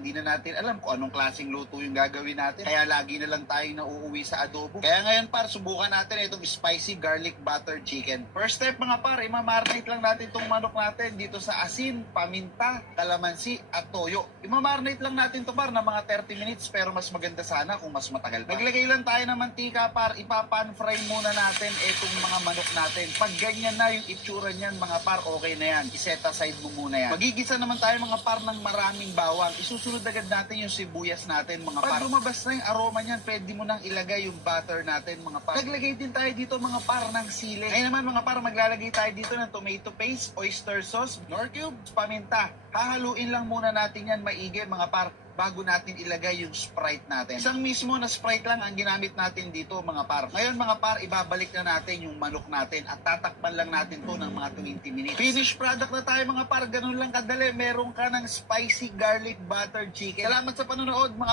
Hindi na natin alam kung anong klaseng luto yung gagawin natin. Kaya lagi na lang tayong nauuwi sa adobo. Kaya ngayon par, subukan natin itong spicy garlic butter chicken. First step mga par, imamarinate lang natin itong manok natin dito sa asin, paminta, kalamansi at toyo. Imamarinate lang natin ito par na mga 30 minutes pero mas maganda sana kung mas matagal pa. Naglagay lang tayo ng mantika par, ipapan fry muna natin itong mga manok natin. Pag ganyan na yung itsura niyan mga par, okay na yan. I-set aside mo muna yan. Magigisa naman tayo mga par ng maraming bawang. Isusunod agad natin yung sibuyas natin mga par. Pag lumabas na yung aroma niyan, pwede mo nang ilagay yung butter natin mga par. Naglagay din tayo dito mga par ng sili. Ngayon naman mga par, maglalagay tayo dito ng tomato paste, oyster sauce, nor cubes, paminta. Hahaluin lang muna natin yan maigi mga par bago natin ilagay yung Sprite natin. Isang mismo na Sprite lang ang ginamit natin dito mga par. Ngayon mga par, ibabalik na natin yung manok natin at tatakpan lang natin to ng mga 20 minutes. Finished product na tayo mga par. Ganun lang kadali. Meron ka ng spicy garlic butter chicken. Salamat sa panonood mga